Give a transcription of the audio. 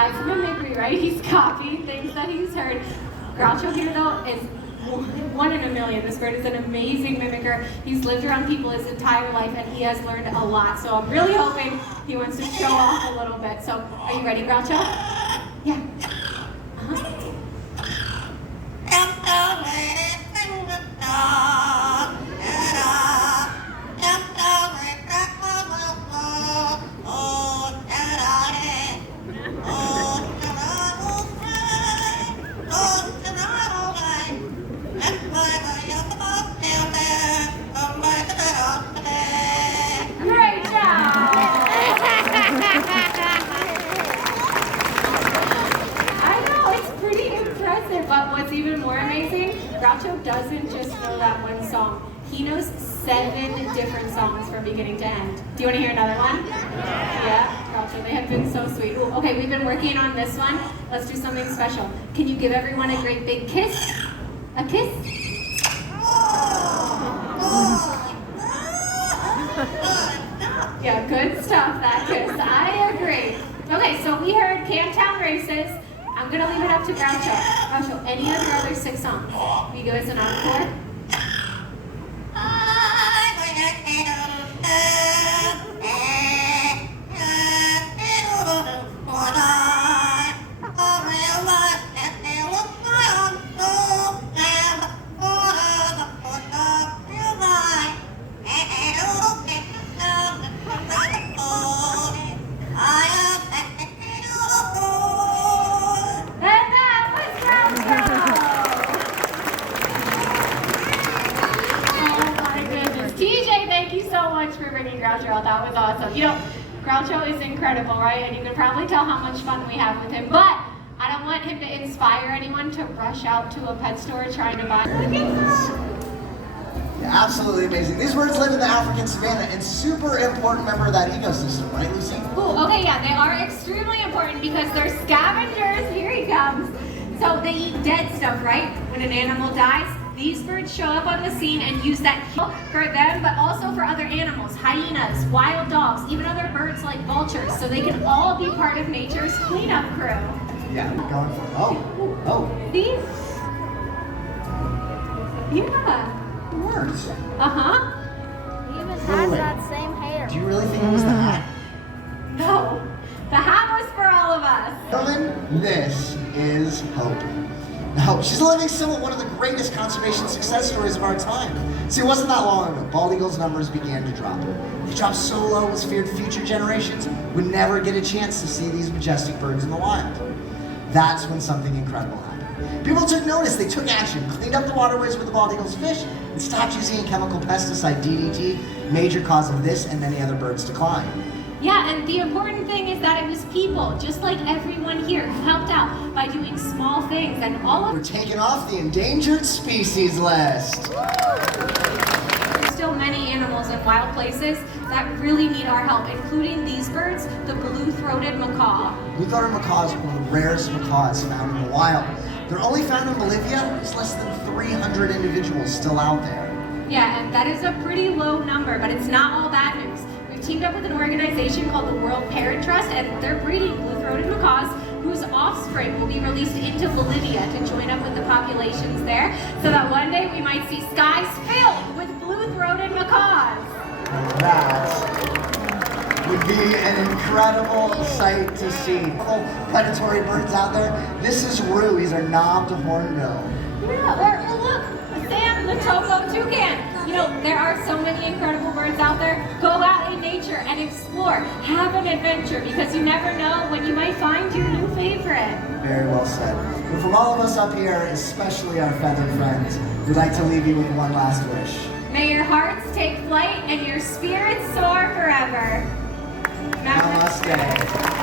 that's mimicry, right? He's copying things that he's heard. Groucho here, though, is one in a million. This bird is an amazing mimicker. He's lived around people his entire life, and he has learned a lot. So I'm really hoping he wants to show off a little bit. So, are you ready, Groucho? Yeah. Great job! I know, it's pretty impressive, but what's even more amazing, Groucho doesn't just know that one song. He knows 7 different songs from beginning to end. Do you want to hear another one? Yeah, Groucho, they have been so sweet. Ooh, okay, we've been working on this one. Let's do something special. Can you give everyone a great big kiss? A kiss? Yeah, good stuff, that kiss. I agree. Okay, so we heard Camptown Races. I'm going to leave it up to Groucho. Groucho, any of your other 6 songs? Will you give us an encore? For bringing Groucho out. That was awesome. You know, Groucho is incredible, right? And you can probably tell how much fun we have with him. But I don't want him to inspire anyone to rush out to a pet store trying to buy. Yeah, absolutely amazing. These birds live in the African savanna and super important member of that ecosystem, right, Lucy? Ooh, okay, yeah, they are extremely important because they're scavengers. Here he comes. So they eat dead stuff, right? When an animal dies, these birds show up on the scene and use that for them, but also for other animals, hyenas, wild dogs, even other birds like vultures, so they can all be part of nature's cleanup crew. Yeah, going for it. Oh. These? Yeah. Words. Uh-huh. He even has that same hair. Do you really think it was the hat? No. The hat was for all of us. Gentlemen, this is Hope. Now, she's a living symbol of one of the greatest conservation success stories of our time. See, it wasn't that long ago, bald eagles' numbers began to drop. They dropped so low it was feared future generations would never get a chance to see these majestic birds in the wild. That's when something incredible happened. People took notice, they took action, cleaned up the waterways where the bald eagles fish, and stopped using a chemical pesticide, DDT, major cause of this and many other birds' decline. Yeah, and the important thing is that it was people, just like everyone here, who helped out by doing small things, and all of We're taking off the endangered species list. There's still many animals in wild places that really need our help, including these birds, the blue-throated macaw. Blue-throated macaw is one of the rarest macaws found in the wild. They're only found in Bolivia. There's less than 300 individuals still out there. Yeah, and that is a pretty low number, but it's not all bad news. We've teamed up with an organization called the World Parrot Trust, and they're breeding blue-throated macaws whose offspring will be released into Bolivia to join up with the populations there, so that one day we might see skies filled with blue-throated macaws. That would be an incredible sight to see. Predatory birds out there. This is Rue. He's our knobbed hornbill. Yeah, or look, Sam, the Topo toucan. You know, there are so many incredible birds out there. Go out in nature and explore. Have an adventure, because you never know when you might find your new favorite. Very well said. And from all of us up here, especially our feathered friends, we'd like to leave you with one last wish. May your hearts take flight and your spirits soar forever. Namaste.